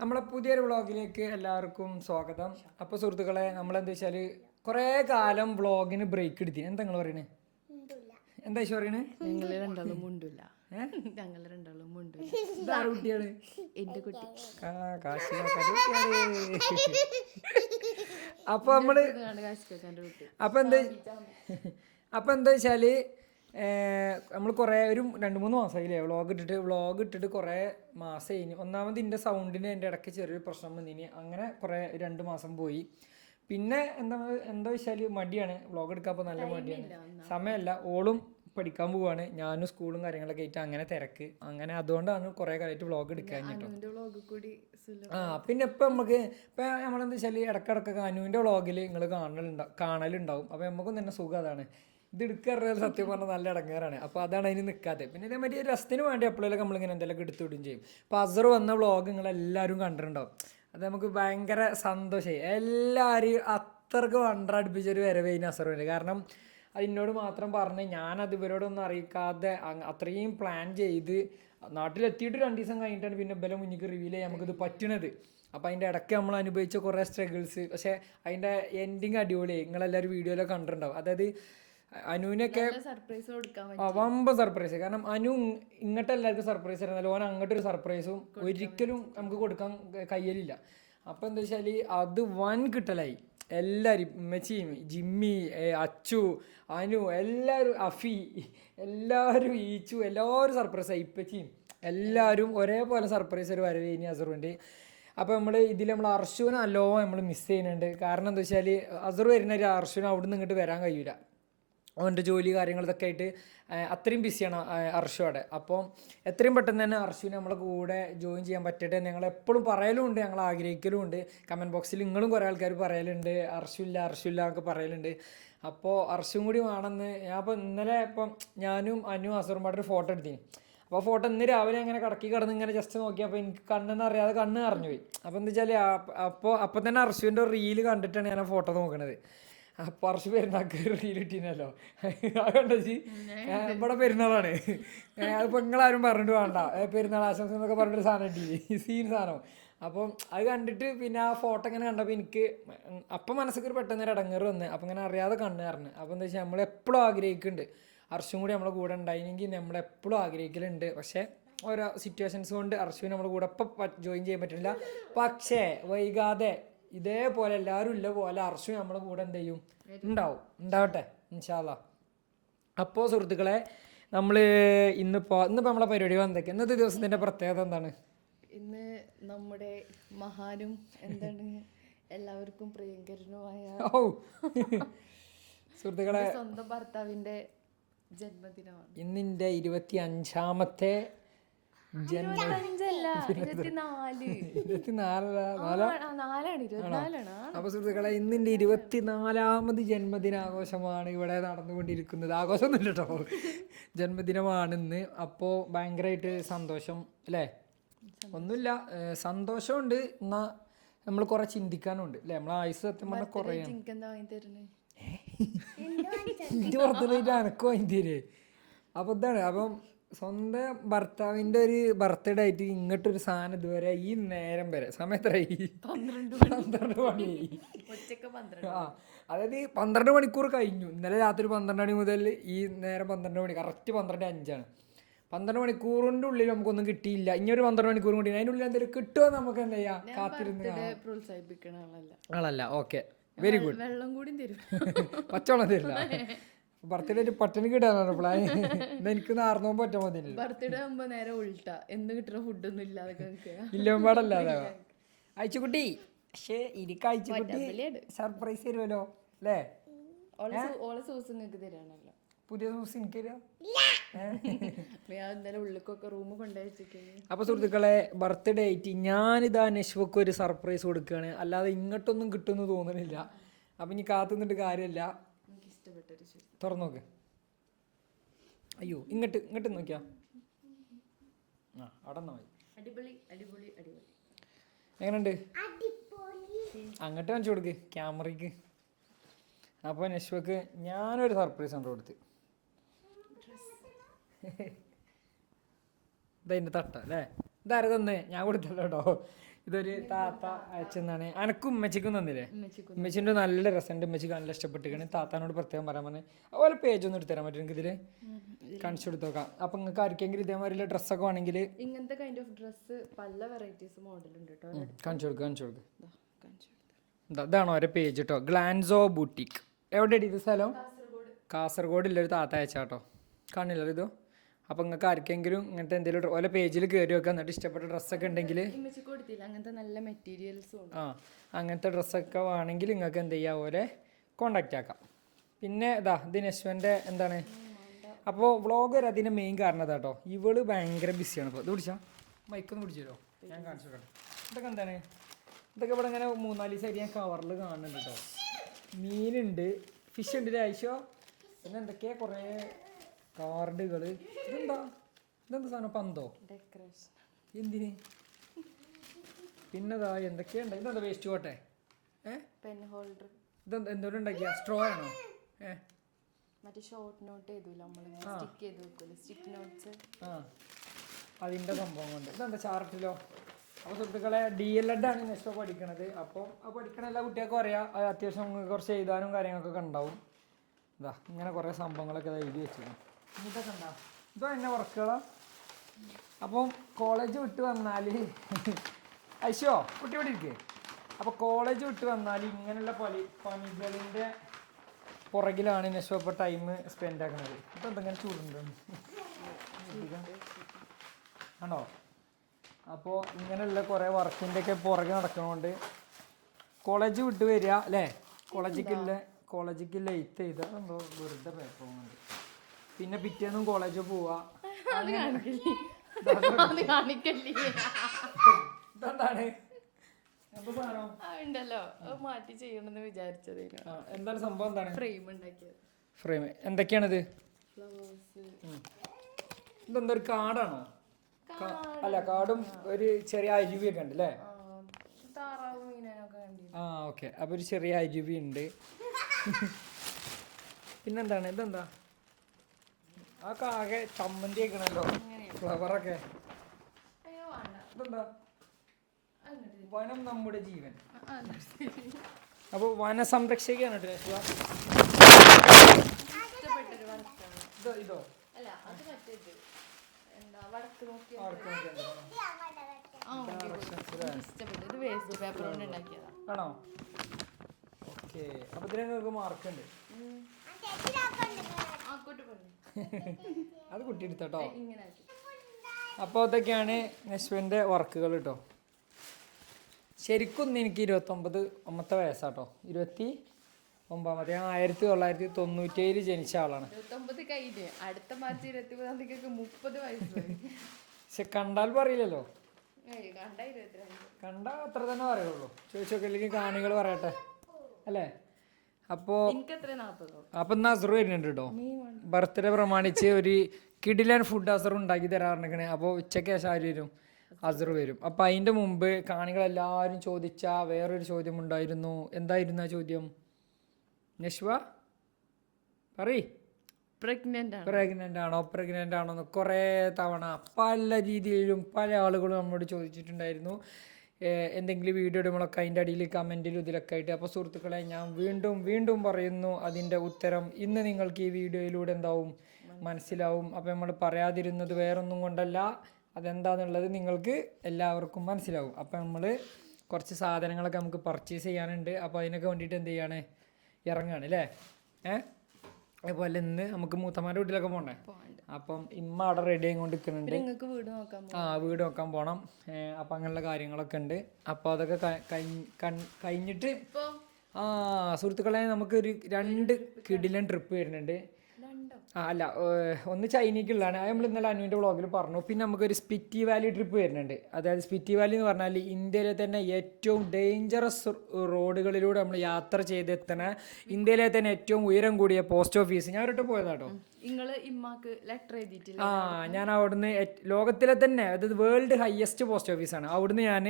നമ്മളെ പുതിയൊരു വ്ളോഗിലേക്ക് എല്ലാവർക്കും സ്വാഗതം. അപ്പോൾ സുഹൃത്തുക്കളെ, നമ്മളെന്താ വെച്ചാൽ കുറേ കാലം വ്ളോഗിന് ബ്രേക്ക് എടുത്തി. എന്താ നിങ്ങൾ പറയണേ? എന്താ വെച്ചാൽ പറയണേ? ഞങ്ങൾ രണ്ടാളും മുണ്ടില്ല. ഞങ്ങൾ രണ്ടാളും മുണ്ടില്ല. ഇതാറ് കുട്ടിയാണ്? എന്റെ കുട്ടി അപ്പൊ നമ്മള് കാശിക്കാൻ്റെ കുട്ടി. അപ്പൊ എന്താ വെച്ചാല് നമ്മൾ കുറേ ഒരു 2-3 മാസമായില്ലേ വ്ളോഗ് ഇട്ടിട്ട് കുറേ മാസം കഴിഞ്ഞു. ഒന്നാമത് ഇതിൻ്റെ സൗണ്ടിന് എൻ്റെ ഇടയ്ക്ക് ചെറിയൊരു പ്രശ്നം വന്നിനി. അങ്ങനെ കുറേ 2 മാസം പോയി. പിന്നെ എന്താ വെച്ചാൽ മടിയാണ്, വ്ളോഗ് എടുക്കാൻ നല്ല മടിയാണ്, സമയമല്ല. ഓളും പഠിക്കാൻ പോവാണ്, ഞാനും സ്കൂളും കാര്യങ്ങളൊക്കെ ആയിട്ട് അങ്ങനെ തിരക്ക്. അങ്ങനെ അതുകൊണ്ടാണ് കുറേ കാലമായിട്ട് വ്ളോഗ് എടുക്കാൻ കേട്ടോ. പിന്നെ ഇപ്പം നമ്മളെന്താ വെച്ചാൽ ഇടക്കിടക്കൊക്കെ അനുവിൻ്റെ വ്ളോഗിൽ നിങ്ങൾ കാണലുണ്ടാവും. അപ്പോൾ നമുക്കും തന്നെ സുഖം അതാണ്. ഇത് എടുക്കാറിയാൽ സത്യം പറഞ്ഞാൽ നല്ല ഇടങ്ങേറാണ്. അപ്പോൾ അതാണ് അതിന് നിൽക്കാതെ. പിന്നെ ഇതേമാതിരി രസത്തിന് വേണ്ടി എപ്പോഴെങ്കിലും നമ്മളിങ്ങനെ എന്തെങ്കിലും എടുത്തുവിടുകയും ചെയ്യും. അപ്പോൾ അസർ വന്ന വ്ളോഗ് നിങ്ങളെല്ലാവരും കണ്ടിട്ടുണ്ടാവും. അത് നമുക്ക് ഭയങ്കര സന്തോഷമായി. എല്ലാവരും അത്രക്ക് വണ്ടറടുപ്പിച്ചൊരു വരവേന് അസർ വരും. കാരണം അതിനോട് മാത്രം പറഞ്ഞ് ഞാനത് ഇവരോടൊന്നും അറിയിക്കാതെ അത്രയും പ്ലാൻ ചെയ്ത് നാട്ടിലെത്തിയിട്ട് 2 ദിവസം കഴിഞ്ഞിട്ടാണ് പിന്നെ ബലം മുന്നിക്ക് റിവീൽ ചെയ്യാൻ നമുക്കിത് പറ്റണത്. അപ്പോൾ അതിൻ്റെ ഇടയ്ക്ക് നമ്മൾ അനുഭവിച്ച കുറേ സ്ട്രഗിൾസ്, പക്ഷേ അതിൻ്റെ എൻഡിങ് അടിപൊളിയായി. നിങ്ങളെല്ലാവരും വീഡിയോയിലൊക്കെ കണ്ടിട്ടുണ്ടാവും. അതായത് അനുവിനൊക്കെ വമ്പ സർപ്രൈസ്. കാരണം അനു ഇങ്ങോട്ട് എല്ലാവർക്കും സർപ്രൈസ് ആയിരുന്നല്ലോ, ഓൻ അങ്ങോട്ടൊരു സർപ്രൈസും ഒരിക്കലും നമുക്ക് കൊടുക്കാൻ കഴിയലില്ല. അപ്പോൾ എന്താ വെച്ചാൽ അത് വൻ കിട്ടലായി. എല്ലാവരും ഉമ്മച്ചിയും ജിമ്മി, അച്ചു, അനു, എല്ലാവരും, അഫി, എല്ലാവരും, ഈച്ചു, എല്ലാവരും സർപ്രൈസായി. ഇപ്പച്ചിയും എല്ലാവരും ഒരേപോലെ സർപ്രൈസ് ഒരു വരവ് ഇനി അസറുവിൻ്റെ. അപ്പോൾ നമ്മൾ അർഷുവിനെ നല്ലോണം നമ്മൾ മിസ് ചെയ്യുന്നുണ്ട്. കാരണം എന്താ വെച്ചാൽ അസർ വരുന്ന അർഷുവിന് അവിടെ നിന്ന് ഇങ്ങോട്ട് വരാൻ കഴിയില്ല. അവൻ്റെ ജോലി കാര്യങ്ങൾ ഇതൊക്കെ ആയിട്ട് അത്രയും ബിസിയാണ് അർഷു അവിടെ. അപ്പോൾ എത്രയും പെട്ടെന്ന് തന്നെ അർഷുവിനെ നമ്മളെ കൂടെ ജോയിൻ ചെയ്യാൻ പറ്റട്ടെ ഞങ്ങൾ എപ്പോഴും പറയലുമുണ്ട്, ഞങ്ങൾ ആഗ്രഹിക്കലും ഉണ്ട്. കമൻറ്റ് ബോക്സിൽ നിങ്ങളും കുറേ ആൾക്കാർ പറയലുണ്ട് അർഷുല്ല എന്നൊക്കെ പറയലുണ്ട്. അപ്പോൾ അർഷും കൂടി വേണമെന്ന് ഞാൻ ഇന്നലെ ഞാനും അനു അസറും പാടൊരു ഫോട്ടോ എടുത്തിന്. അപ്പോൾ ഫോട്ടോ ഇന്ന് രാവിലെ അങ്ങനെ കടക്കി കിടന്ന് ഇങ്ങനെ ജസ്റ്റ് നോക്കിയപ്പോൾ എനിക്ക് കണ്ണെന്ന് അറിയാതെ കണ്ണ് അറിഞ്ഞു പോയി. അപ്പോൾ എന്താ വെച്ചാൽ അപ്പോൾ തന്നെ അർഷുവിൻ്റെ റീല് കണ്ടിട്ടാണ് ഞാൻ ആ ഫോട്ടോ നോക്കണത്. അപ്പോൾ അർഷു പെരുന്നാൾക്ക് റീൽ ഇട്ടീനല്ലോ, അത് കണ്ടേച്ചി ഇവിടെ പെരുന്നാളാണ്. അതിപ്പോൾ നിങ്ങളാരും പറഞ്ഞിട്ട് വേണ്ട, പെരുന്നാൾ ആശംസ എന്നൊക്കെ പറഞ്ഞിട്ടൊരു സാധനം ഇട്ടീല്, സീൻ സാധനം. അപ്പം അത് കണ്ടിട്ട് പിന്നെ ആ ഫോട്ടോ ഇങ്ങനെ കണ്ടപ്പോൾ എനിക്ക് അപ്പം മനസ്സിൽ പെട്ടെന്ന് ഒരു ഇടങ്ങേറ് വന്ന്. അപ്പം ഇങ്ങനെ അറിയാതെ കണ്ണ് പറഞ്ഞു. അപ്പോൾ എന്താ വെച്ചാൽ നമ്മളെപ്പോഴും ആഗ്രഹിക്കുന്നുണ്ട് അർഷും കൂടി നമ്മളെ കൂടെ ഉണ്ടായിരുന്നെങ്കിൽ നമ്മളെപ്പോഴും ആഗ്രഹിക്കലുണ്ട്. പക്ഷേ ഓരോ സിറ്റുവേഷൻസ് കൊണ്ട് അർഷുവിന് നമ്മുടെ കൂടെ ഇപ്പം ജോയിൻ ചെയ്യാൻ പറ്റില്ല. പക്ഷേ വൈകാതെ ഇതേപോലെ എല്ലാവരും ഇല്ല പോലെ അർഷു നമ്മളെ കൂടെ എന്ത് ചെയ്യും, ഉണ്ടാവട്ടെ ഇൻഷാ അല്ലാ. അപ്പോൾ സുഹൃത്തുക്കളെ, നമ്മൾ ഇന്നിപ്പോൾ നമ്മളെ പരിപാടി എന്തൊക്കെ, ഇന്നത്തെ ദിവസത്തിൻ്റെ പ്രത്യേകത എന്താണ്? ഇന്ന് നമ്മുടെ മഹാനും എന്താണ് എല്ലാവർക്കും പ്രിയങ്കരനുമായ സുഹൃത്തുക്കളെ സ്വന്തം ഭർത്താവിൻ്റെ ജന്മദിനമാണ്. ഇന്നിൻ്റെ 25ാമത്തെ അപ്പൊ സുഹൃത്തുക്കളെ, ഇന്നിന്റെ 24ാമത് ജന്മദിനാഘോഷമാണ് ഇവിടെ നടന്നുകൊണ്ടിരിക്കുന്നത്. ആഘോഷമൊന്നുമില്ല കേട്ടോ, ജന്മദിനമാണിന്ന്. അപ്പോൾ ഭയങ്കരമായിട്ട് സന്തോഷം അല്ലേ? ഒന്നുമില്ല, സന്തോഷമുണ്ട്. എന്നാ നമ്മൾ കുറെ ചിന്തിക്കാനുണ്ട് അല്ലേ? നമ്മളെ ആയുസ് സത്യം പറഞ്ഞാൽ കുറേ പുറത്തുനിന്ന് എനക്ക് വാങ്ങി തരേ. അപ്പോൾ ഇതാണ്, അപ്പം സ്വന്തം ഭർത്താവിൻ്റെ ഒരു ബർത്ത്ഡേ ആയിട്ട് ഇങ്ങോട്ടൊരു സാധനം ഇതുവരെ ഈ നേരം വരെ സമയത്തായി 12 മണിയായി. അതായത് 12 മണിക്കൂർ കഴിഞ്ഞു. ഇന്നലെ രാത്രി 12 മണി മുതൽ ഈ നേരം 12 മണി, കറക്റ്റ് 12:05. 12 മണിക്കൂറിൻ്റെ ഉള്ളിൽ നമുക്കൊന്നും കിട്ടിയില്ല. ഇനിയൊരു 12 മണിക്കൂർ കൂടി അതിൻ്റെ ഉള്ളിൽ എന്തെങ്കിലും കിട്ടുമോ നമുക്ക് എന്താ ചെയ്യാം, കാത്തിരുന്ന് പ്രോത്സാഹിപ്പിക്കണ ആളല്ല. Okay, very good. വെള്ളം കൂടി തരും, പച്ചവെള്ളം തരില്ല. ബർത്ത്ഡേ പട്ടിണി കിട്ടാനാണ് പ്ലാൻ. എനിക്ക് നാർന്നോമ്പ് പറ്റാൻ മതി. ബർത്ത്ഡേ ആകുമ്പോ നേരെ ഉൾട്ട എന്ന് കിട്ടുന്ന ഫുഡൊന്നും ഇല്ലാതെ ഇല്ലമ്പാടല്ലാതെ അയച്ചുകുട്ടി. പക്ഷേ എനിക്ക് അയച്ചുകുട്ടി സർപ്രൈസ് തരുമല്ലോ അല്ലേ? ഓളെ സോസ് നിങ്ങൾക്ക് തരാണല്ലോ, പുതിയ സോസ് എനിക്ക് തരാം. ഇന്നലെ ഉള്ളിക്കൊക്കെ റൂം കൊണ്ടുവച്ചിട്ട്. അപ്പൊ സുഹൃത്തുക്കളെ, ബർത്ത്ഡേ ആയിട്ട് ഞാനിതാ നശ്വക്ക് ഒരു സർപ്രൈസ് കൊടുക്കുകയാണ്. അല്ലാതെ ഇങ്ങോട്ടൊന്നും കിട്ടുമെന്ന് തോന്നുന്നില്ല. അപ്പൊ ഇനി കാത്തുനിന്നിട്ട് കാര്യമില്ല. തുറന്നു നോക്ക്. അയ്യോ, ഇങ്ങോട്ട് നോക്കിയാ അവിടെ എങ്ങനെയുണ്ട്? അങ്ങോട്ട് കാണിച്ചു കൊടുക്ക് ക്യാമറയ്ക്ക്. അപ്പോൾ നശ്വക്ക് ഞാനൊരു സർപ്രൈസ് കൊണ്ട് കൊടുത്ത്. ഇതതിൻ്റെ തട്ട അല്ലേ? ഇതാരെ തന്നെ ഞാൻ കൊടുത്തല്ലോ കേട്ടോ. ഇതൊരു താത്ത അയച്ചെന്നാണ് അനക്കും ഉമ്മച്ചിക്കും തന്നില്ലേ ഉമ്മച്ചിക്ക് ഉമ്മച്ചിൻ്റെ നല്ല രസമുണ്ട് ഉമ്മച്ചിക്ക് നല്ല ഇഷ്ടപ്പെട്ടിരിക്കണേ താത്താനോട് പ്രത്യേകം പറയാൻ പറഞ്ഞത് അതുപോലെ പേജ് ഒന്ന് എടുത്തു തരാൻ പറ്റും എനിക്ക് ഇതിൽ കാണിച്ചു കൊടുത്ത് നോക്കാം അപ്പം നിങ്ങൾക്ക് ആർക്കെങ്കിലും ഇതേമാതിരി ഡ്രസ്സൊക്കെ വേണമെങ്കിൽ ഇങ്ങനത്തെ കൈൻഡ് ഓഫ് ഡ്രസ്സ് പല വെറൈറ്റീസ് മോഡലുണ്ട് കേട്ടോ കാണിച്ചു കൊടുക്കുക കാണിച്ചു കൊടുക്കുക കാണിച്ചു കൊടുത്തരാം. ഇതാണ് ഓരോ പേജ് കേട്ടോ ഗ്ലാൻസോ ബൂട്ടിക് എവിടെ ഇത് സ്ഥലം കാസർഗോഡ് കാസർഗോഡില്ലൊരു താത്ത അയച്ചാട്ടോ കാണില്ല ഇതോ അപ്പം നിങ്ങൾക്ക് ആർക്കെങ്കിലും ഇങ്ങനത്തെ എന്തെങ്കിലും ഓരോ പേജിൽ കയറി വെക്കുക എന്നിട്ട് ഇഷ്ടപ്പെട്ട ഡ്രസ്സൊക്കെ ഉണ്ടെങ്കിൽ ഇമ്മച്ചിക്ക് കൊടുത്തില്ല അങ്ങനത്തെ നല്ല മെറ്റീരിയൽസും ഉണ്ട്. ആ അങ്ങനത്തെ ഡ്രസ്സൊക്കെ വേണമെങ്കിൽ നിങ്ങൾക്ക് എന്ത് ചെയ്യാം ഓരെ കോണ്ടാക്റ്റ് ആക്കാം പിന്നെ ഇത് നശ്വൻ്റെ എന്താണ് അപ്പോൾ വ്ളോഗർ അതിൻ്റെ മെയിൻ കാരണം കേട്ടോ ഇവള് ഭയങ്കര ബിസിയാണ് ഇപ്പോൾ ഇത് പിടിച്ചാൽ മൈക്കൊന്ന് പിടിച്ചു തരുമോ ഞാൻ കാണിച്ചു തരാം ഇതൊക്കെ എന്താണ് ഇതൊക്കെ ഇവിടെ ഇങ്ങനെ 3-4 ദിവസമായിട്ട് ഞാൻ കവറിൽ കാണുന്നുണ്ട് കേട്ടോ മീനുണ്ട് ഫിഷ് ഉണ്ട് രാഴ്ച പിന്നെ എന്തൊക്കെയാ കുറേ കാർഡുകൾ ഇതെന്താ സാധനം പന്തോ ഡെക്കറേഷൻ എന്തിന് പിന്നെതാ എന്തൊക്കെയുണ്ട് ഇതെന്താ വേസ്റ്റ് പോട്ടെ പെൻ ഹോൾഡർ ഇതെന്താ എന്തോരം ഉണ്ടാക്കിയ സ്ട്രോ ആണോ മറ്റേ ഷോർട്ട് നോട്ട് ചെയ്തൂല നമ്മൾ സ്റ്റിക്ക് ചെയ്ത് വെക്കൂല സ്റ്റിക്ക് നോട്ട്സ് ആ അതിൻ്റെ സംഭവം കൊണ്ട് ഇതെന്താ ചാർട്ടിലോ അപ്പോൾ സുഹൃത്തുക്കളെ DLED ആണ് നെക്സ്റ്റ് പഠിക്കണത് അപ്പം ആ പഠിക്കണ എല്ലാ കുട്ടികൾക്കും അറിയാം അത് അത്യാവശ്യം നമുക്ക് കുറച്ച് എഴുതാനും കാര്യങ്ങളൊക്കെ ഉണ്ടാവും ഇങ്ങനെ കുറേ സംഭവങ്ങളൊക്കെ എഴുതി വെച്ചിരുന്നു ഇതൊക്കെ ഉണ്ടാ ഇതോ എന്നെ വർക്കുകളാ അപ്പം കോളേജ് വിട്ട് വന്നാൽ ഐശോ കുട്ടി ഇവിടെ ഇരിക്കേ അപ്പോൾ കോളേജ് വിട്ട് വന്നാൽ ഇങ്ങനെയുള്ള പണികളിൻ്റെ പുറകിലാണ് നെക്സ്റ്റ് ഇപ്പോൾ ടൈം സ്പെൻഡ് ആക്കുന്നത് ഇപ്പം എന്തെങ്കിലും ചൂടുണ്ടോ ആണോ അപ്പോൾ ഇങ്ങനെയുള്ള കുറേ വർക്കിൻ്റെ ഒക്കെ പുറകെ നടക്കുന്നതുകൊണ്ട് കോളേജ് വിട്ട് വരിക അല്ലേ കോളേജിക്ക് ലേറ്റ് ചെയ്ത എന്തോ വെറുതെ പേപ്പർ പോകുന്നുണ്ട് പിന്നെ പിറ്റേന്നും കോളേജിൽ പോവുക ഇതെന്താണ് എന്താ സാധനം ഉണ്ടല്ലോ മാറ്റി ചെയ്യണമെന്ന് വിചാരിച്ചത് എന്താണ് സംഭവം എന്താണ് ഫ്രെയിം ഉണ്ടാക്കിയത് ഫ്രെയിം എന്തൊക്കെയാണിത് ഫ്ലവേഴ്സ് ഇതെന്താ ഒരു കാർഡാണോ അല്ല കാർഡും ഒരു ചെറിയ അരുവിയൊക്കെ ഉണ്ട് അല്ലേ താറാവ് മീനൊക്കെ കണ്ടില്ല ആ ഓക്കെ അപ്പോൾ ഒരു ചെറിയ അരുവി ഉണ്ട് പിന്നെന്താണ് ഇതെന്താ ആ കാകെ ചമ്മന്തി ആക്കണല്ലോ ഫ്ലവറൊക്കെ അയ്യോ വേണ്ട ഇതെന്താ അങ്ങോട്ട് വനം നമ്മുടെ ജീവൻ ഇഷ്ടപ്പെട്ടൊരു അപ്പോൾ വനസംരക്ഷകയാണ് വർക്കാണ് ഇതോ അല്ല അത് മറ്റേത് എന്താ വടക്ക് നോക്കി ആർക്ക് നോക്കിയാൽ ഇഷ്ടപ്പെട്ടു ഇത് വേസ്റ്റ് പേപ്പർ കൊണ്ട് ഉണ്ടാക്കിയതാ ആണോ ഓക്കെ അപ്പോൾ ഇതിന് നിങ്ങൾക്ക് മാർക്കുണ്ട് ആക്കോട്ട് പറഞ്ഞു അത് കുട്ടി എടുത്തോട്ടോ ഇങ്ങനെ ആക്കി അപ്പോൾ അതൊക്കെയാണ് നെസ്വിൻ്റെ വർക്കുകൾ കേട്ടോ ശരിക്കും എനിക്ക് 29 വയസ്സാട്ടോ 1997 ജനിച്ച ആളാണ് 29 കഴിഞ്ഞ് അടുത്ത മാർച്ച് 23 30 വയസ്സായി പക്ഷെ കണ്ടാൽ പറയില്ലല്ലോ കണ്ട 22 കണ്ടാൽ അത്ര തന്നെ പറയുള്ളൂ ചോദിച്ചോക്കെ അല്ലെങ്കിൽ കാണികൾ പറയട്ടെ അല്ലേ അപ്പോൾ എനിക്ക് എത്ര 40 അപ്പം ഇന്ന് അസറ് വരുന്നുണ്ട് കേട്ടോ ബർത്ത്ഡേ പ്രമാണിച്ച് ഒരു കിടിലൻ ഫുഡ് അസർ ഉണ്ടാക്കി തരാറുണ്ടെങ്കിൽ അപ്പോൾ ഉച്ചയ്ക്ക് ശേഷം ആര് വരും അസർ വരും അപ്പം അതിൻ്റെ മുമ്പ് കാണികളെല്ലാവരും ചോദിച്ച വേറൊരു ചോദ്യം ഉണ്ടായിരുന്നു എന്തായിരുന്നു ആ ചോദ്യം നശ്വ പറയ് പ്രഗ്നൻ്റ് ആണോ എന്ന് കുറേ തവണ പല രീതിയിലും പല ആളുകളും നമ്മളോട് ചോദിച്ചിട്ടുണ്ടായിരുന്നു എന്തെങ്കിലും വീഡിയോ ഇടുമ്പോഴൊക്കെ അതിൻ്റെ അടിയിൽ കമൻറ്റിലും ഇതിലൊക്കെ ആയിട്ട് അപ്പോൾ സുഹൃത്തുക്കളെ ഞാൻ വീണ്ടും പറയുന്നു അതിൻ്റെ ഉത്തരം ഇന്ന് നിങ്ങൾക്ക് ഈ വീഡിയോയിലൂടെ എന്താവും മനസ്സിലാവും അപ്പോൾ നമ്മൾ പറയാതിരുന്നത് വേറൊന്നും കൊണ്ടല്ല അതെന്താണെന്നുള്ളത് നിങ്ങൾക്ക് എല്ലാവർക്കും മനസ്സിലാവും അപ്പോൾ നമ്മൾ കുറച്ച് സാധനങ്ങളൊക്കെ നമുക്ക് പർച്ചേസ് ചെയ്യാനുണ്ട് അപ്പോൾ അതിനൊക്കെ വേണ്ടിയിട്ട് എന്ത് ചെയ്യാണ് ഇറങ്ങുകയാണ് അല്ലേ അതുപോലെ ഇന്ന് നമുക്ക് മൂത്തമാരുടെ വീട്ടിലൊക്കെ പോകണ്ടേ അപ്പം ഇമ്മ അവിടെ റെഡി ആയിക്കൊണ്ട് നിൽക്കുന്നുണ്ട് വീട് നോക്കാൻ പോകണം അപ്പം അങ്ങനെയുള്ള കാര്യങ്ങളൊക്കെ ഉണ്ട് അപ്പോൾ അതൊക്കെ കഴിഞ്ഞിട്ട് സുഹൃത്തുക്കളെ നമുക്കൊരു 2 കിടിലൻ ട്രിപ്പ് വരുന്നുണ്ട് അല്ല ഒന്ന് ചൈനയ്ക്കുള്ളതാണ് അത് നമ്മൾ ഇന്നലെ അനുവിൻ്റെ വ്ളോഗിൽ പറഞ്ഞു പിന്നെ നമുക്കൊരു സ്പിറ്റി വാലി ട്രിപ്പ് വരുന്നുണ്ട് അതായത് സ്പിറ്റി വാലി എന്ന് പറഞ്ഞാൽ ഇന്ത്യയിലെ തന്നെ ഏറ്റവും ഡേഞ്ചറസ് റോഡുകളിലൂടെ നമ്മൾ യാത്ര ചെയ്തെത്തണ ഇന്ത്യയിലെ തന്നെ ഏറ്റവും ഉയരം കൂടിയ പോസ്റ്റ് ഓഫീസ് ഞാൻ ഒരിട്ട് പോയതാട്ടോ ഞാൻ അവിടുന്ന് ലോകത്തിലെ തന്നെ അതായത് വേൾഡ് ഹയസ്റ്റ് പോസ്റ്റ് ഓഫീസാണ് അവിടുന്ന് ഞാൻ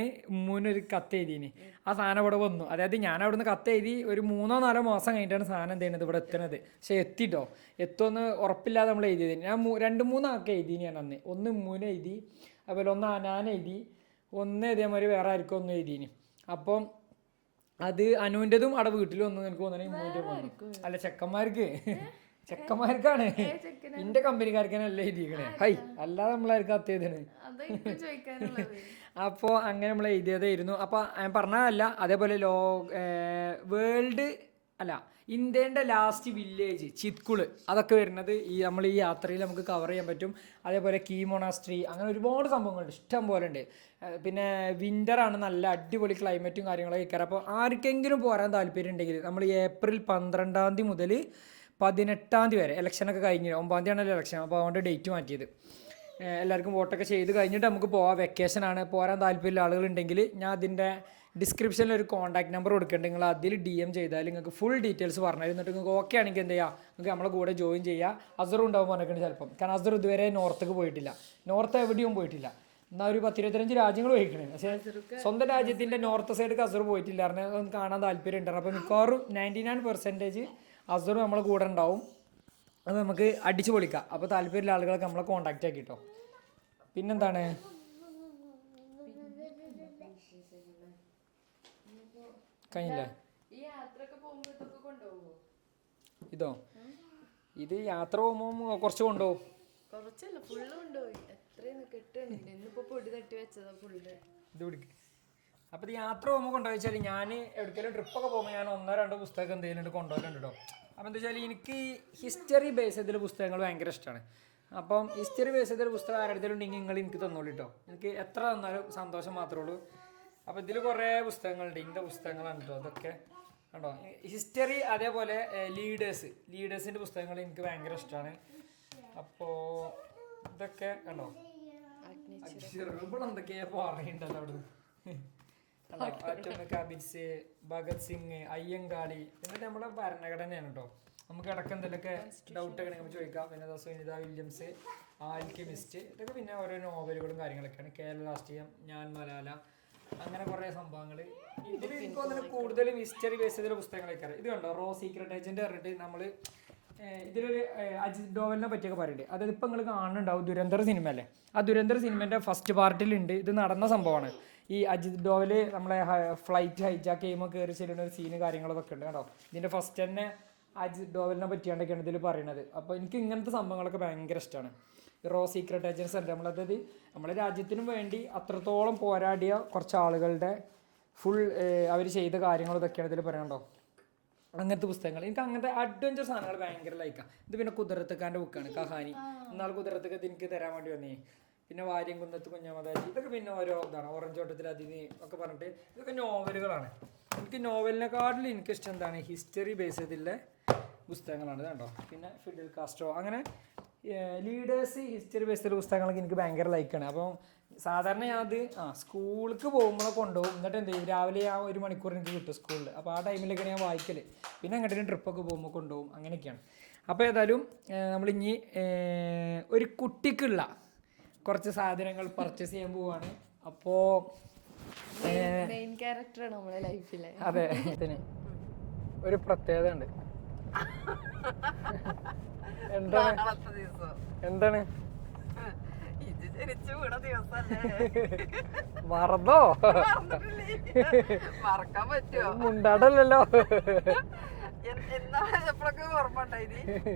ഒരു കത്ത് എഴുതിന് ആ സാധനം ഇവിടെ വന്നു അതായത് ഞാൻ അവിടുന്ന് കത്ത് എഴുതി ഒരു 3-4 മാസം കഴിഞ്ഞിട്ടാണ് സാധനം എന്ത് ചെയ്യുന്നത് ഇവിടെ എത്തുന്നത് പക്ഷെ എത്തിട്ടോ എത്തുമെന്ന് ഉറപ്പില്ലാതെ നമ്മൾ എഴുതിയത് ഞാൻ 2-3 ആൾക്ക് എഴുതി ഞാൻ അന്ന് ഒന്ന് മൂന്ന് എഴുതി അതുപോലെ ഒന്ന് അനാൻ എഴുതി ഒന്ന് ഇതേമാതിരി വേറെ ആർക്കും ഒന്ന് എഴുതിന്. അപ്പം അത് അനുവിൻ്റെതും അവിടെ വീട്ടിലും ഒന്നും എനിക്ക് തോന്നുന്നു. അല്ല ചെക്കന്മാർക്കാണ് എന്റെ കമ്പനിക്കാർക്കനല്ല എഴുതിക്കണേ. ഹൈ അല്ലാതെ നമ്മളായിരിക്കും അത്യാവശ്യമാണ്. അപ്പോൾ അങ്ങനെ നമ്മൾ എഴുതിയതായിരുന്നു. അപ്പോൾ ഞാൻ പറഞ്ഞതല്ല. അതേപോലെ വേൾഡ് അല്ല ഇന്ത്യൻ്റെ ലാസ്റ്റ് വില്ലേജ് ചിത്കുള് അതൊക്കെ വരുന്നത് നമ്മൾ ഈ യാത്രയിൽ നമുക്ക് കവർ ചെയ്യാൻ പറ്റും. അതേപോലെ കീ മൊണാസ്ട്രി അങ്ങനെ ഒരുപാട് സംഭവങ്ങളുണ്ട്, ഇഷ്ടം പോലെ ഉണ്ട്. പിന്നെ വിൻ്ററാണ്, നല്ല അടിപൊളി ക്ലൈമറ്റും കാര്യങ്ങളൊക്കെ ഇരിക്കാറ്. അപ്പോൾ ആർക്കെങ്കിലും പോരാൻ താല്പര്യം ഉണ്ടെങ്കിൽ നമ്മൾ ഏപ്രിൽ 12 മുതൽ 18 വരെ ഇലക്ഷനൊക്കെ കഴിഞ്ഞ് 9 ഇലക്ഷൻ. അപ്പോൾ അതുകൊണ്ട് ഡേറ്റ് മാറ്റിയത്. എല്ലാവർക്കും വോട്ടൊക്കെ ചെയ്ത് കഴിഞ്ഞിട്ട് നമുക്ക് പോവാം. വെക്കേഷനാണ്. പോരാൻ താല്പര്യമുള്ള ആളുകളുണ്ടെങ്കിൽ ഞാൻ അതിൻ്റെ ഡിസ്ക്രിപ്ഷനിൽ ഒരു കോൺടാക്ട് നമ്പർ കൊടുക്കുന്നുണ്ട്. നിങ്ങൾ അതിൽ DM ചെയ്താൽ നിങ്ങൾക്ക് ഫുൾ ഡീറ്റെയിൽസ് പറഞ്ഞു തരും. എന്നിട്ട് നിങ്ങൾക്ക് ഓക്കെ ആണെങ്കിൽ എന്ത് ചെയ്യുക, നിങ്ങൾക്ക് നമ്മളെ കൂടെ ജോയിൻ ചെയ്യുക. അസറും ഉണ്ടാവും പറഞ്ഞിട്ടുണ്ട് ചിലപ്പം. കാരണം അസർ ഇതുവരെ നോർത്തേക്ക് പോയിട്ടില്ല, നോർത്ത് എവിടെയും പോയിട്ടില്ല. എന്നാൽ ഒരു 10-25 രാജ്യങ്ങൾ പോയിക്കണേ. പക്ഷേ സ്വന്തം രാജ്യത്തിൻ്റെ നോർത്ത് സൈഡ് അസർ പോയിട്ടില്ല. കാരണം കാണാൻ താല്പര്യം ഉണ്ടായിരുന്നു. അപ്പോൾ മിക്കവാറും 99% അസറും നമ്മളെ കൂടെ ഉണ്ടാവും. അത് നമുക്ക് അടിച്ചു പൊളിക്കാം. അപ്പോൾ താല്പര്യമുള്ള ആളുകളൊക്കെ നമ്മളെ കോൺടാക്റ്റ് ആക്കി കേട്ടോ. പിന്നെന്താണ് കഴിഞ്ഞില്ലേ ഇതോ? ഇത് യാത്ര പോകുമ്പോൾ കുറച്ച് കൊണ്ടുപോകും. ഇത് പിടിക്ക്. അപ്പോൾ ഇത് യാത്ര പോകുമ്പോൾ കൊണ്ടുപോയി വെച്ചാൽ ഞാൻ എവിടേക്കെങ്കിലും ട്രിപ്പൊക്കെ പോകുമ്പോൾ ഞാൻ 1-2 പുസ്തകം എന്തെങ്കിലും കൊണ്ടുപോയിട്ടുണ്ട് കേട്ടോ. അപ്പോൾ എന്താ വെച്ചാൽ എനിക്ക് ഹിസ്റ്ററി ബേസ് ചെയ്തിട്ടുള്ള പുസ്തകങ്ങൾ ഭയങ്കര ഇഷ്ടമാണ്. അപ്പം ഹിസ്റ്ററി ബേസ് ചെയ്തൊരു പുസ്തകം ആരുടെ ഉണ്ടെങ്കിൽ നിങ്ങൾ എനിക്ക് തന്നോളൂ കേട്ടോ. എനിക്ക് എത്ര തന്നാലും സന്തോഷം മാത്രമേ ഉള്ളൂ. അപ്പോൾ ഇതിൽ കുറേ പുസ്തകങ്ങളുണ്ട്, ഇതിൻ്റെ പുസ്തകങ്ങളാണ് കേട്ടോ അതൊക്കെ കണ്ടോ. ഹിസ്റ്ററി അതേപോലെ ലീഡേഴ്സിൻ്റെ പുസ്തകങ്ങൾ എനിക്ക് ഭയങ്കര ഇഷ്ടമാണ്. അപ്പോൾ ഇതൊക്കെ കണ്ടോ എന്തൊക്കെയാ പറയുന്നുണ്ടല്ലോ അവിടെ കബിറ്റ്സ്, ഭഗത് സിംഗ്, അയ്യങ്കാളി, എന്നിട്ട് നമ്മുടെ ഭരണഘടനയാണ് കേട്ടോ. നമുക്ക് ഇടയ്ക്ക് എന്തെങ്കിലുമൊക്കെ ഡൗട്ടൊക്കെ നമുക്ക് ചോദിക്കാം. പിന്നെ സുനിത വില്യംസ്, ആൽക്കെമിസ്റ്റ്, ഇതൊക്കെ പിന്നെ ഓരോ നോവലുകളും കാര്യങ്ങളൊക്കെയാണ്. കേരള രാഷ്ട്രീയം, ഞാൻ മലാല, അങ്ങനെ കുറേ സംഭവങ്ങൾ. ഇതിൽ എനിക്ക് തോന്നുന്നത് കൂടുതലും ഹിസ്റ്ററി ബേസ് ചെയ്ത പുസ്തകങ്ങളൊക്കെ. ഇത് കണ്ടോ റോ സീക്രട്ട് ഏജന്റ് പറഞ്ഞിട്ട് നമ്മൾ ഇതിലൊരു അജിത് ഡോവലിനെ പറ്റിയൊക്കെ പറയുന്നുണ്ട്. അതായത് ഇപ്പം നിങ്ങൾ കാണുന്നുണ്ടാവും ദുരന്തർ സിനിമ അല്ലേ, ആ ദുരന്തർ സിനിമേൻ്റെ ഫസ്റ്റ് പാർട്ടിലുണ്ട്. ഇത് നടന്ന സംഭവമാണ്. ഈ അജിത് ഡോവൽ നമ്മളെ ഫ്ലൈറ്റ് ഹൈജാക്ക് ചെയ്യുമ്പോൾ കയറി ചെല്ലുന്ന ഒരു സീന് കാര്യങ്ങളൊക്കെ ഉണ്ട് കേട്ടോ. ഇതിൻ്റെ ഫസ്റ്റ് തന്നെ അജിത് ഡോവലിനെ പറ്റിയാണ്ടൊക്കെയാണ് ഇതിൽ പറയുന്നത്. അപ്പോൾ എനിക്ക് ഇങ്ങനത്തെ സംഭവങ്ങളൊക്കെ ഭയങ്കര ഇഷ്ടമാണ്. റോ സീക്രട്ട് ഏജൻസ് ഉണ്ട് നമ്മളത് നമ്മുടെ രാജ്യത്തിനും വേണ്ടി അത്രത്തോളം പോരാടിയ കുറച്ച് ആളുകളുടെ ഫുൾ അവർ ചെയ്ത കാര്യങ്ങൾ ഇതൊക്കെയാണ് ഇതിൽ പറയണ്ടോ. അങ്ങനത്തെ പുസ്തകങ്ങൾ എനിക്ക് അങ്ങനത്തെ അഡ്വഞ്ചർ സാധനങ്ങൾ ഭയങ്കര ലൈക്കാണ്. ഇത് പിന്നെ കുതിരത്തക്കാൻ്റെ ബുക്കാണ് കഹാനി. എന്നാൽ കുതിരത്തക്ക് എനിക്ക് തരാൻ വേണ്ടി വന്നേ. പിന്നെ വാര്യം കുന്നത്ത് കുഞ്ഞമ്മദാജി, ഇതൊക്കെ പിന്നെ ഓരോ ഇതാണ്. ഓറഞ്ച് തോട്ടത്തിൽ അതിന് ഒക്കെ പറഞ്ഞിട്ട് ഇതൊക്കെ നോവലുകളാണ്. എനിക്ക് നോവലിനെക്കാട്ടിലും എനിക്കിഷ്ടം എന്താണ് ഹിസ്റ്ററി ബേസ് ചെയ്തിട്ടുള്ള പുസ്തകങ്ങളാണ് കണ്ടോ. പിന്നെ ഫിഡൽ കാസ്ട്രോ, അങ്ങനെ ലീഡേഴ്സ് ഹിസ്റ്ററി ബേസ് ചെയ്ത പുസ്തകങ്ങളൊക്കെ എനിക്ക് ഭയങ്കര ലൈക്കാണ്. അപ്പം സാധാരണ ഞാൻ അത് സ്കൂളിലേക്ക് പോകുമ്പോൾ കൊണ്ടുപോകും. എന്നിട്ട് എന്ത് ചെയ്യും, രാവിലെ ആ 1 മണിക്കൂർ എനിക്ക് കിട്ടും സ്കൂളിൽ. അപ്പോൾ ആ ടൈമിലൊക്കെയാണ് ഞാൻ വായിക്കൽ. പിന്നെ എങ്ങോട്ടേലും ട്രിപ്പൊക്കെ പോകുമ്പോൾ കൊണ്ടുപോകും, അങ്ങനെയൊക്കെയാണ്. അപ്പോൾ ഏതായാലും നമ്മളിനി ഒരു കുട്ടിക്കുള്ള കുറച്ച് സാധനങ്ങൾ പർച്ചേസ് ചെയ്യാൻ പോവാണ്. അപ്പോൾ മെയിൻ ക്യാരക്ടറാണ് നമ്മുടെ ലൈഫിലെ. അതെ, ഇതിന് ഒരു പ്രത്യേകത ഉണ്ട്. എന്താണ് മറന്നോ? മറക്കാൻ പറ്റുമോ? മുണ്ടാടല്ലോ. എപ്പോഴൊക്കെ ഓർമ്മ ഉണ്ടായി.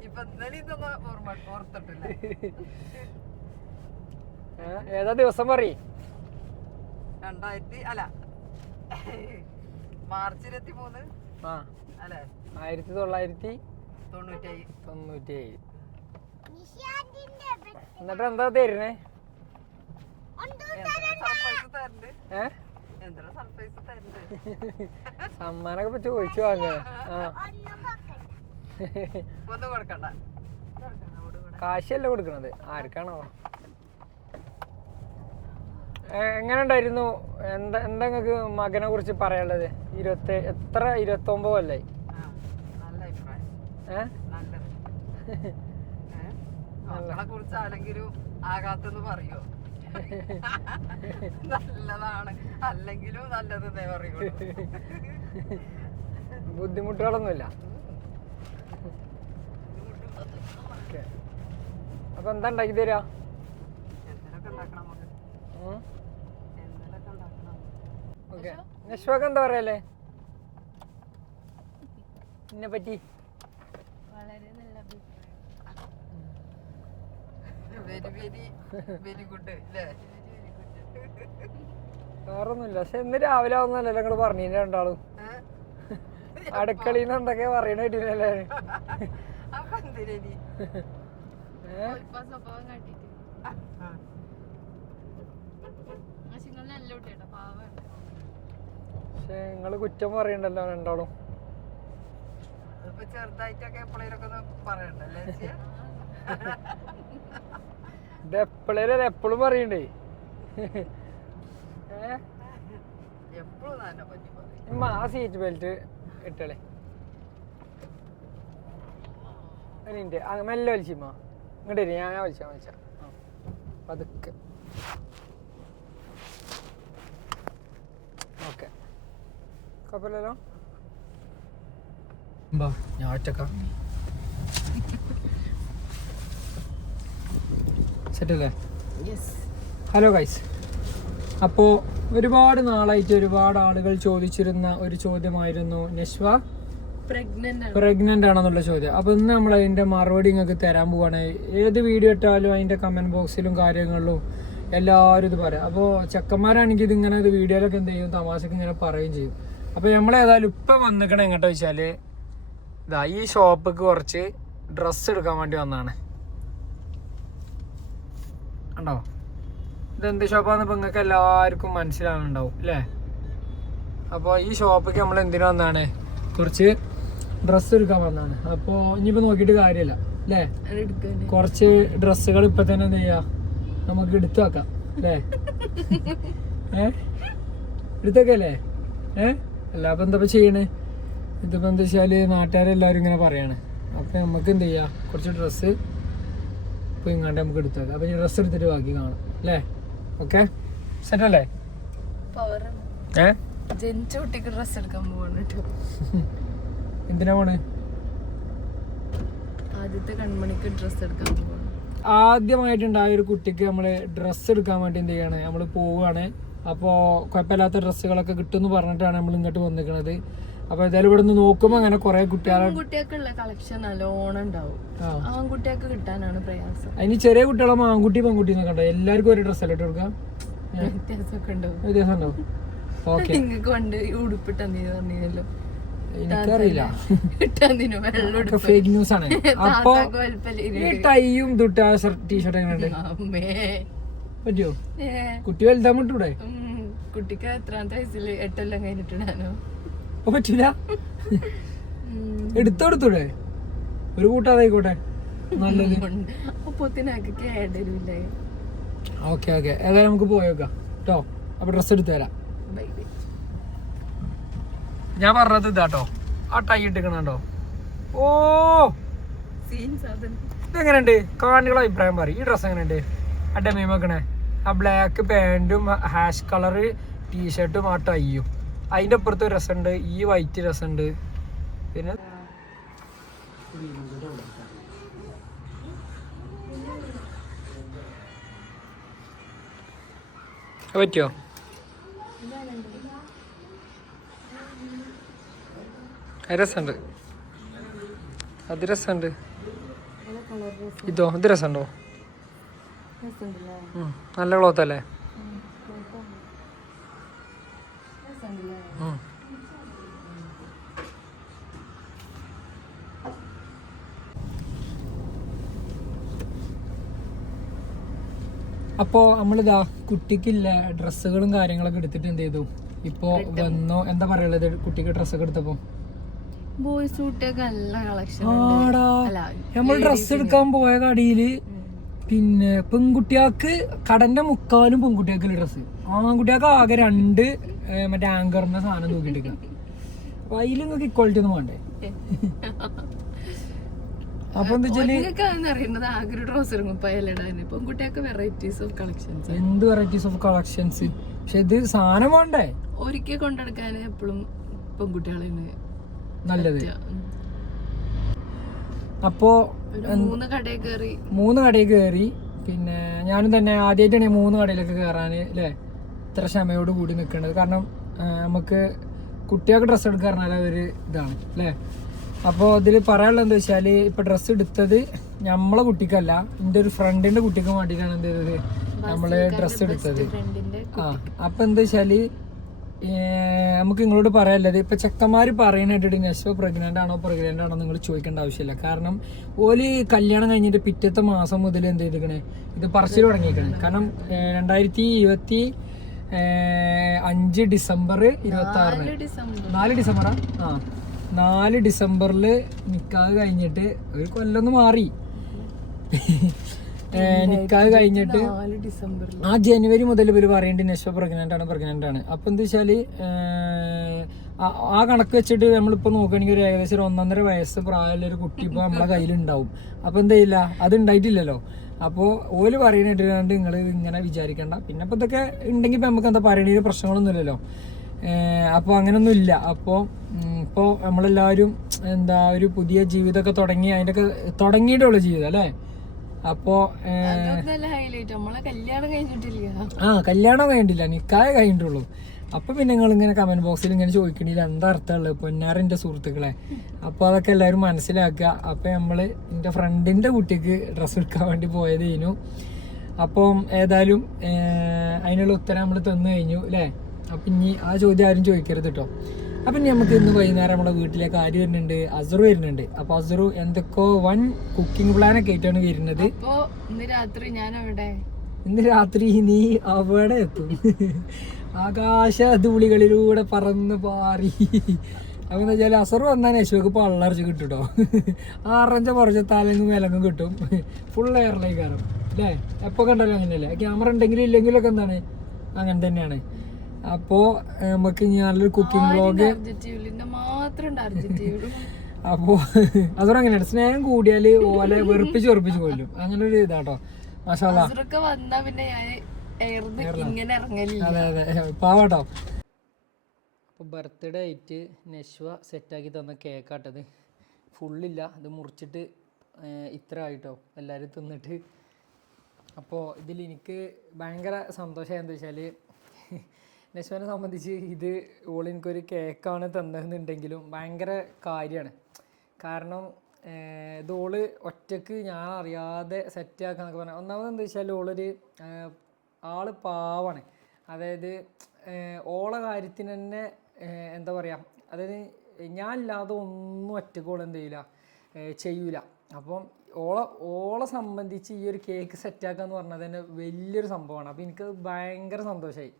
ഇപ്പൊ ഇന്നലെ ഇതൊന്നും ഓർത്തിട്ടില്ല. ഏതാ ദിവസം പറയ്. മാർച്ച് 23 അല്ലേ? 1997. എന്നിട്ട് എന്താ തരുന്നേ? സമ്മാനൊക്കെ ഇപ്പൊ ചോദിച്ചു വാങ്ങ. കാശല്ലേ കൊടുക്കണത്, ആർക്കാണോ? എങ്ങനെ ഉണ്ടായിരുന്നു? എന്താ നിങ്ങൾക്ക് മകനെ കുറിച്ച് പറയാനുള്ളത്? 29 അല്ലായി? കുറിച്ച് ആരെങ്കിലും ആകാത്തെന്ന് പറയോ? നല്ലതാണ്, അല്ലെങ്കിലും നല്ലതെന്നേ പറയുള്ളൂ. ബുദ്ധിമുട്ടുകളൊന്നുമില്ല. അപ്പൊ എന്താ ഉണ്ടാക്കി തരാ? എന്തെങ്കിലുമൊക്കെ ഉണ്ടാക്കണം നമുക്ക്. എന്തെങ്കിലുമൊക്കെ ഓക്കെ നശ്വാക്ക് എന്താ പറയല്ലേ എന്നെ പറ്റി? വളരെ നല്ല അഭിപ്രായം. വെരി ഗുഡ് അല്ലേ? വേറൊന്നുമില്ല. പക്ഷെ ഇന്ന് രാവിലെ ആവുന്നല്ലോ നിങ്ങള് പറഞ്ഞു രണ്ടാളും അടുക്കളയിൽ നിന്ന് എന്തൊക്കെയാ പറയണ കേട്ടില്ലല്ലേ? അപ്പൊ എന്തിനാ ഇപ്പൊ സ്വഭാവം കാട്ടിട്ട് നല്ല കുട്ടിയാട്ടോ, പാവാണ്. പക്ഷെ നിങ്ങള് കുറ്റം പറയണ്ടല്ലോ രണ്ടാളും. ഇപ്പൊ ചെറുതായിട്ടൊക്കെ എപ്പോഴേലൊക്കെ ഒന്ന് പറയണ്ടല്ലേ? ഇത് എപ്പോഴേലും എപ്പോഴും പറയണ്ടേ. എപ്പോഴും തന്നെ പറ്റി പറയും. ആ സീറ്റ് ബെൽറ്റ് ഇട്ടളേ അതിൻ്റെ മെല്ലെ വലിച്ചിമ്മ ഇങ്ങോട്ട് വരും. ഞാൻ വലിച്ച പതുക്കെ. ഓക്കെ കുഴപ്പമില്ലല്ലോ. ഞാൻ ഒറ്റക്ക സെറ്റല്ലേ? ഹലോ ഗൈസ്, അപ്പോൾ ഒരുപാട് നാളായിട്ട് ഒരുപാട് ആളുകൾ ചോദിച്ചിരുന്ന ഒരു ചോദ്യമായിരുന്നു നശ്വ പ്രഗ്നന്റ് ആണെന്നുള്ള ചോദ്യം. അപ്പോൾ ഇന്ന് നമ്മൾ അതിൻ്റെ മറുപടി നിങ്ങൾക്ക് തരാൻ പോവാണ്. ഏത് വീഡിയോ ഇട്ടാലും അതിൻ്റെ കമൻറ്റ് ബോക്സിലും കാര്യങ്ങളിലും എല്ലാവരും ഇത് പറയാം. അപ്പോൾ ചെക്കന്മാരാണെങ്കിൽ ഇതിങ്ങനെ ഇത് വീഡിയോയിലൊക്കെ എന്ത് ചെയ്യും, തമാശക്ക് ഇങ്ങനെ പറയുകയും ചെയ്യും. അപ്പോൾ നമ്മളേതായാലും ഇപ്പം വന്നിക്കണം എങ്ങോട്ടാ വെച്ചാൽ ഇതാ ഈ ഷോപ്പിക്ക് കുറച്ച് ഡ്രസ്സ് എടുക്കാൻ വേണ്ടി വന്നതാണ്. ഉണ്ടോ? ഇതെന്ത് ഷോപ്പാന്ന് ഇപ്പം നിങ്ങൾക്ക് എല്ലാവർക്കും മനസ്സിലാവുന്നുണ്ടാവും അല്ലേ? അപ്പോൾ ഈ ഷോപ്പിക്ക് നമ്മൾ എന്തിനു വന്നതാണ്? കുറച്ച് ഡ്രസ്സ് എടുക്കാൻ വന്നതാണ്. അപ്പോൾ ഇനിയിപ്പോൾ നോക്കിയിട്ട് കാര്യമില്ല അല്ലേ? കുറച്ച് ഡ്രസ്സുകൾ ഇപ്പം തന്നെ എന്ത് ചെയ്യുക, നമുക്ക് എടുത്തു വെക്കാം അല്ലേ? എടുത്തൊക്കെ അല്ലേ? അല്ല അപ്പം എന്താ ചെയ്യണേ? ഇതിപ്പോൾ എന്താ വെച്ചാൽ നാട്ടുകാരെല്ലാവരും ഇങ്ങനെ പറയാണ്. അപ്പം നമുക്ക് എന്ത് ചെയ്യാം, കുറച്ച് ഡ്രസ്സ് ഇപ്പോൾ ഇങ്ങാണ്ട് നമുക്ക് എടുത്തു വെക്കാം. അപ്പം ഈ ഡ്രസ്സ് എടുത്തിട്ട് ബാക്കി കാണാം അല്ലേ? ഓക്കെ സെറ്റല്ലേ? ഡ്രസ് എടുക്കാൻ പോകണം. എന്തിനാ പോണ്? ആദ്യത്തെ കൺമണിക്ക് ഡ്രസ് എടുക്കാൻ പോകണം. ആദ്യമായിട്ടുണ്ടായ ഒരു കുട്ടിക്ക് നമ്മൾ ഡ്രസ്സ് എടുക്കാൻ വേണ്ടി എന്ത് ചെയ്യാണ്, നമ്മൾ പോവുകയാണ്. അപ്പോൾ കുഴപ്പമില്ലാത്ത ഡ്രസ്സുകളൊക്കെ കിട്ടുമെന്ന് പറഞ്ഞിട്ടാണ് നമ്മൾ ഇങ്ങോട്ട് വന്നിരിക്കുന്നത്. അപ്പോൾ ഏതായാലും ഇവിടെ നിന്ന് നോക്കുമ്പോൾ അങ്ങനെ കുറേ കുട്ടികൾക്കുള്ള കളക്ഷൻ നല്ലോണം ഉണ്ടാവും. ആൺകുട്ടികൾക്ക് കിട്ടാനാണ് പ്രയാസം. അതിന് ചെറിയ കുട്ടികളാകുമ്പോൾ ആൺകുട്ടി പെൺകുട്ടി എന്നൊക്കെ ഉണ്ടോ? എല്ലാവർക്കും ഒരു ഡ്രസ്സല്ലേ ഇട്ട് കൊടുക്കാം? വ്യത്യാസമൊക്കെ ഉണ്ടാവും. വ്യത്യാസം ഉണ്ടോ? ഓക്കെ നിങ്ങൾക്ക് കൊണ്ട് ഉടുപ്പിട്ടോ എനിക്കറിയില്ല, ഫേക്ക് ന്യൂസ് ആണ്. അപ്പൊ ഈ ടൈയും ദുട്ട ടീഷർട്ട് എങ്ങനെയുണ്ട്? പറ്റുമോ? കുട്ടി വലുതാൻ വിട്ടൂടെ? കുട്ടിക്ക് എത്രാമത്തെ വയസ്സിൽ 8 കൊല്ലം കഴിഞ്ഞിട്ടിടാനോ? പറ്റൂല. എടുത്തോടുത്തൂടെ? ഒരു കൂട്ടാതായിക്കോട്ടെ നല്ലത്. അപ്പൊത്തിനൊക്കെ കേടരില്ലേ? ഓക്കെ ഓക്കെ ഏതായാലും നമുക്ക് പോയേക്കാം കേട്ടോ. അപ്പൊ ഡ്രസ്സ് എടുത്തു തരാം. ഞാൻ പറഞ്ഞത് ഇതാട്ടോ, ആ ടൈ ഇട്ടിക്കണോ? ഓ ഇതെങ്ങനെയുണ്ട്? കാണികളെ അഭിപ്രായം പറയും. ഈ ഡ്രസ്സ് എങ്ങനെയുണ്ട്? ആ ഡെമി വെക്കണേ, ആ ബ്ലാക്ക് പാൻറ്റും ഹാഷ് കളർ ടീഷർട്ടും ആ ടൈയും. അതിൻ്റെ അപ്പുറത്ത് രസമുണ്ട്, ഈ വൈറ്റ് രസമുണ്ട്. പിന്നെ പറ്റുമോ? രസമുണ്ട്, അത് രസമുണ്ട്. ഇതോ ഇത് രസമുണ്ടോ? നല്ല ക്ലോത്ത് അല്ലേ? അപ്പോൾ നമ്മളിതാ കുട്ടിക്കില്ല ഡ്രസ്സുകളും കാര്യങ്ങളൊക്കെ എടുത്തിട്ട് എന്ത് ചെയ്തു, ഇപ്പോൾ വന്നു. എന്താ പറയുള്ളത് കുട്ടിക്ക് ഡ്രസ്സൊക്കെ എടുത്തപ്പോൾ? ബോയ്സ് കുട്ടിയൊക്കെ നല്ല കളക്ഷൻ. ആടാ നമ്മൾ ഡ്രസ്സ് എടുക്കാൻ പോയ കടയില് പിന്നെ പെൺകുട്ടികൾക്ക് കടന്റെ മുക്കാലും പെൺകുട്ടികൾക്കുള്ള ഡ്രസ്സ്, ആൺകുട്ടികൾക്ക് ആകെ 2 മറ്റേ ആങ്കറിന്റെ സാധനം നോക്കിയിട്ട്. അപ്പൊ അതിൽ നിങ്ങൾക്ക് ഇക്വാളിറ്റി ഒന്നും വേണ്ടേ? അപ്പൊ എന്താ വെച്ചാല് എന്ത് വെറൈറ്റീസ് ഓഫ് കളക്ഷൻസ്. പക്ഷെ ഇത് സാധനം വേണ്ടേ? ഒരിക്കൽ കൊണ്ടെടുക്കാൻ എപ്പോഴും പെൺകുട്ടികളെ നല്ലത്. അപ്പോ 3 കടയിൽ കയറി. പിന്നെ ഞാനും തന്നെ ആദ്യമായിട്ടാണ് 3 കടയിലൊക്കെ കയറാൻ അല്ലേ ഇത്ര ക്ഷമയോട് കൂടി നിൽക്കേണ്ടത്. കാരണം നമുക്ക് കുട്ടികൾക്ക് ഡ്രസ്സ് എടുക്കുക പറഞ്ഞാൽ ഒരു ഇതാണ് അല്ലേ. അപ്പോൾ ഇതിൽ പറയാനുള്ളത് എന്താ വെച്ചാൽ ഇപ്പോൾ ഡ്രസ്സ് എടുത്തത് നമ്മളെ കുട്ടിക്കല്ല, എൻ്റെ ഒരു ഫ്രണ്ടിൻ്റെ കുട്ടിക്ക് വേണ്ടിയിട്ടാണ് എന്ത് ചെയ്തത് നമ്മൾ ഡ്രസ്സ് എടുത്തത്. ആ അപ്പോൾ എന്താ വെച്ചാൽ നമുക്ക് നിങ്ങളോട് പറയാനുള്ളത്, ഇപ്പോൾ ചെക്കന്മാർ പറയുന്നതായിട്ട് നെക്സ്റ്റ് പ്രഗ്നൻ്റ് ആണോ നിങ്ങൾ ചോദിക്കേണ്ട ആവശ്യമില്ല. കാരണം ഓല് കല്യാണം കഴിഞ്ഞിട്ട് പിറ്റത്തെ മാസം മുതൽ എന്ത് ചെയ്തിരിക്കണേ ഇത് പറച്ചിൽ തുടങ്ങിയിരിക്കണേ. കാരണം 2025 ഡിസംബർ 26 4 ഡിസംബറാ 4 ഡിസംബറിൽ നിക്കാഹ് കഴിഞ്ഞിട്ട് ഒരു കൊല്ലൊന്ന് മാറി. നിക്കാഹ് കഴിഞ്ഞിട്ട് ആ ജനുവരി മുതൽ ഇവർ പറയേണ്ടത് നെക്സ്റ്റ് പ്രഗ്നൻ്റ് ആണ്. അപ്പം എന്താ വെച്ചാൽ ആ കണക്ക് വെച്ചിട്ട് നമ്മളിപ്പോൾ നോക്കുകയാണെങ്കിൽ ഒരു ഏകദേശം 1.5 വയസ്സ് പ്രായമുള്ള ഒരു കുട്ടി ഇപ്പോൾ നമ്മളെ കയ്യിലുണ്ടാവും. അപ്പോൾ എന്താ ചെയ്യില്ല, അത് ഉണ്ടായിട്ടില്ലല്ലോ. അപ്പോൾ ഓല് പറയുന്നിട്ട് നിങ്ങൾ ഇങ്ങനെ വിചാരിക്കണ്ട. പിന്നെ ഇപ്പോൾ ഇതൊക്കെ ഉണ്ടെങ്കിൽ ഇപ്പം നമുക്ക് എന്താ പറയണ പ്രശ്നങ്ങളൊന്നുമില്ലല്ലോ. അപ്പോൾ അങ്ങനൊന്നും ഇല്ല. അപ്പോൾ ഇപ്പോൾ നമ്മളെല്ലാവരും എന്താ ഒരു പുതിയ ജീവിതമൊക്കെ തുടങ്ങി, അതിൻ്റെയൊക്കെ തുടങ്ങിയിട്ടുള്ള ജീവിതം അല്ലേ. അപ്പോൾ കല്യാണം കഴിഞ്ഞിട്ടില്ല, നിക്കാഹ് കഴിഞ്ഞിട്ടുള്ളൂ. അപ്പോൾ പിന്നെ നിങ്ങൾ ഇങ്ങനെ കമൻറ്റ് ബോക്സിൽ ഇങ്ങനെ ചോദിക്കണില്ല എന്താ അർത്ഥമുള്ളത് പൊന്നാറിൻ്റെ സുഹൃത്തുക്കളെ. അപ്പോൾ അതൊക്കെ എല്ലാവരും മനസ്സിലാക്കുക. അപ്പോൾ നമ്മൾ എൻ്റെ ഫ്രണ്ടിൻ്റെ കുട്ടിക്ക് ഡ്രസ്സ് എടുക്കാൻ വേണ്ടി പോയതേനു. അപ്പം ഏതായാലും അതിനുള്ള ഉത്തരം നമ്മൾ തന്നു കഴിഞ്ഞു അല്ലേ. അപ്പം ഇനി ആ ചോദ്യം ആരും ചോദിക്കരുത് കേട്ടോ. അപ്പം ഇനി നമുക്ക് ഇന്ന് വൈകുന്നേരം നമ്മുടെ വീട്ടിലേക്ക് ആര് വരുന്നുണ്ട്, അസറു വരുന്നുണ്ട്. അപ്പോൾ അസറു എന്തൊക്കെയോ വൺ കുക്കിംഗ് പ്ലാനൊക്കെ ആയിട്ടാണ് വരുന്നത്. ഇന്ന് രാത്രി നീ അവിടെ എത്തും, ആകാശ ധൂളികളിലൂടെ പറന്ന് പാറി. അപ്പം എന്താ വെച്ചാൽ അസറു വന്നാൽ യശോക്ക് പള്ളർച്ച് കിട്ടും കേട്ടോ. ആറഞ്ച കുറച്ച് തലങ്ങും വിലങ്ങും കിട്ടും, ഫുൾ എയറിലേക്ക് കയറും അല്ലേ. എപ്പോൾ കണ്ടാലും അങ്ങനെയല്ലേ, ക്യാമറ ഉണ്ടെങ്കിലും ഇല്ലെങ്കിലൊക്കെ എന്താണ് അങ്ങനെ തന്നെയാണ്. അപ്പോൾ നമുക്ക് നല്ലൊരു കുക്കിംഗ് വ്ളോഗ്. അപ്പോൾ അസറു അങ്ങനെയാണ്, സ്നേഹം കൂടിയാൽ ഓലെ വെറുപ്പിച്ച് കൊല്ലും, അങ്ങനെ ഒരു ഇതാട്ടോ. മാഷാല്ലാ അതെ അതെ പാവാട്ടോ. അപ്പോൾ ബർത്ത്ഡേ ആയിട്ട് നശ്വ സെറ്റാക്കി തന്ന കേക്കാട്ടത്. ഫുള്ളില്ല, ഇത് മുറിച്ചിട്ട് ഇത്ര ആയിട്ടോ എല്ലാവരും തിന്നിട്ട്. അപ്പോൾ ഇതിൽ എനിക്ക് ഭയങ്കര സന്തോഷമായി. എന്താ വെച്ചാൽ നശ്വനെ സംബന്ധിച്ച് ഇത് എനിക്കൊരു കേക്കാണ് തന്നതെന്നുണ്ടെങ്കിലും ഭയങ്കര കാര്യമാണ്. കാരണം ഇത് ഒറ്റക്ക് ഞാൻ അറിയാതെ സെറ്റാക്കാന്നൊക്കെ പറഞ്ഞാൽ, ഒന്നാമത് എന്താ വെച്ചാൽ ആള് പാവാണ്. അതായത് ഓളെ കാര്യത്തിന് തന്നെ എന്താ പറയുക, അതായത് ഞാനില്ലാതെ ഒന്നും ഒറ്റക്ക് എന്ത് ചെയ്യൂല. അപ്പം ഓളെ സംബന്ധിച്ച് ഈ ഒരു കേക്ക് സെറ്റാക്കുക എന്ന് പറഞ്ഞാൽ തന്നെ വലിയൊരു സംഭവമാണ്. അപ്പോൾ എനിക്ക് ഭയങ്കര സന്തോഷമായി.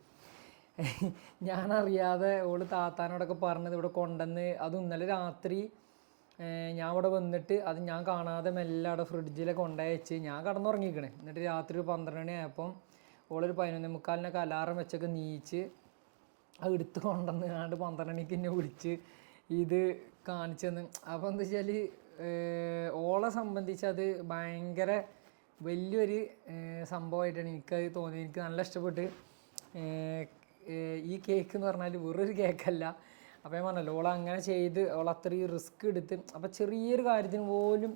ഞാനറിയാതെ താത്താനോടൊക്കെ പറഞ്ഞത് ഇവിടെ കൊണ്ടുവന്ന്, അതും ഇന്നലെ രാത്രി ഞാൻ ഇവിടെ വന്നിട്ട് അത് ഞാൻ കാണാതെ മെല്ലെ അവിടെ ഫ്രിഡ്ജിലൊക്കെ കൊണ്ടുവച്ച് ഞാൻ കിടന്നുറങ്ങിക്കണേ. എന്നിട്ട് രാത്രി ഒരു 12 മണി ആയപ്പം ഓളൊരു 11:45 അലാറം വെച്ചൊക്കെ നീച്ച് അത് എടുത്ത് കൊണ്ടുവന്ന് 12 മണിക്ക് എന്നെ വിളിച്ച് ഇത് കാണിച്ചു തന്ന്. അപ്പോൾ എന്താ വെച്ചാൽ ഓളെ സംബന്ധിച്ച് അത് ഭയങ്കര വലിയൊരു സംഭവമായിട്ടാണ് എനിക്കത് തോന്നിയത്. എനിക്ക് നല്ല ഇഷ്ടപ്പെട്ട്. ഈ കേക്ക് എന്ന് പറഞ്ഞാൽ വെറൊരു കേക്കല്ല. അപ്പോൾ ഞാൻ പറഞ്ഞല്ലോ അങ്ങനെ ചെയ്ത് അത്രയും റിസ്ക് എടുത്ത്, അപ്പോൾ ചെറിയൊരു കാര്യത്തിന് പോലും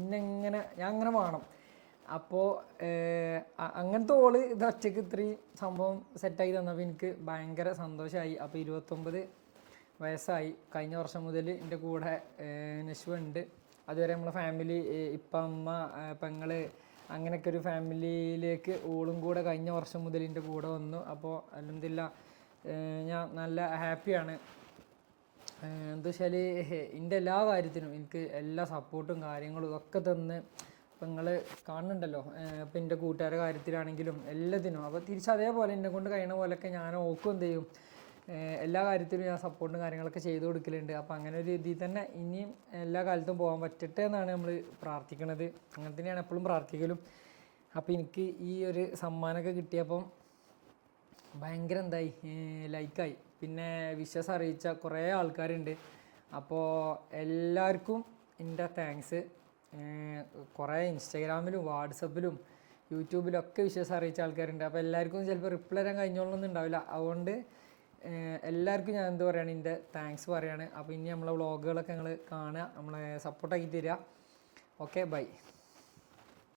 ഞാൻ അങ്ങനെ വേണം. അപ്പോൾ അങ്ങനത്തെ ഇത് ഒറ്റയ്ക്ക് ഇത്രയും സംഭവം സെറ്റാക്കി തന്നപ്പോൾ എനിക്ക് ഭയങ്കര സന്തോഷമായി. അപ്പോൾ 29 വയസ്സായി. കഴിഞ്ഞ വർഷം മുതൽ എൻ്റെ കൂടെ നശ്വ ഉണ്ട്. അതുവരെ നമ്മളെ ഫാമിലി ഇപ്പം അമ്മ പെങ്ങള് അങ്ങനെയൊക്കെ ഒരു ഫാമിലിയിലേക്ക് ഓളും കൂടെ കഴിഞ്ഞ വർഷം മുതൽ എൻ്റെ കൂടെ വന്നു. അപ്പോൾ അൽഹംദുലില്ലാ ഞാൻ നല്ല ഹാപ്പിയാണ്. എന്താ വെച്ചാൽ എൻ്റെ എല്ലാ കാര്യത്തിനും എനിക്ക് എല്ലാ സപ്പോർട്ടും കാര്യങ്ങളും ഇതൊക്കെ തന്ന് ഇപ്പം നിങ്ങൾ കാണുന്നുണ്ടല്ലോ. ഇപ്പം എൻ്റെ കൂട്ടുകാരുടെ കാര്യത്തിലാണെങ്കിലും എല്ലാത്തിനും. അപ്പോൾ തിരിച്ചതേപോലെ എന്നെ കൊണ്ട് കഴിയണ പോലെയൊക്കെ ഞാൻ ഓക്കും എന്ത് ചെയ്യും, എല്ലാ കാര്യത്തിലും ഞാൻ സപ്പോർട്ടും കാര്യങ്ങളൊക്കെ ചെയ്തു കൊടുക്കലുണ്ട്. അപ്പോൾ അങ്ങനെ ഒരു രീതിയിൽ തന്നെ ഇനിയും എല്ലാ കാലത്തും പോകാൻ പറ്റട്ടെ എന്നാണ് നമ്മൾ പ്രാർത്ഥിക്കുന്നത്. അങ്ങനെ തന്നെയാണ് എപ്പോഴും പ്രാർത്ഥിക്കലും. അപ്പോൾ എനിക്ക് ഈ ഒരു സമ്മാനമൊക്കെ കിട്ടിയപ്പം ഭയങ്കര ലൈക്കായി. പിന്നെ വിശ്വാസം അറിയിച്ച കുറേ ആൾക്കാരുണ്ട്. അപ്പോൾ എല്ലാവർക്കും എൻ്റെ താങ്ക്സ്. കുറേ ഇൻസ്റ്റാഗ്രാമിലും വാട്സപ്പിലും യൂട്യൂബിലൊക്കെ വിശ്വാസം അറിയിച്ച ആൾക്കാരുണ്ട്. അപ്പോൾ എല്ലാവർക്കും ചിലപ്പോൾ റിപ്ലൈ തരാൻ കഴിഞ്ഞോളൊന്നും ഉണ്ടാവില്ല. അതുകൊണ്ട് എല്ലാവർക്കും ഞാൻ എന്താ പറയുകയാണ്, എൻ്റെ താങ്ക്സ് പറയുകയാണ്. അപ്പോൾ ഇനി നമ്മളെ വ്ളോഗുകളൊക്കെ നിങ്ങൾ കാണുക, നമ്മളെ സപ്പോർട്ടാക്കി തരിക. Okay, by.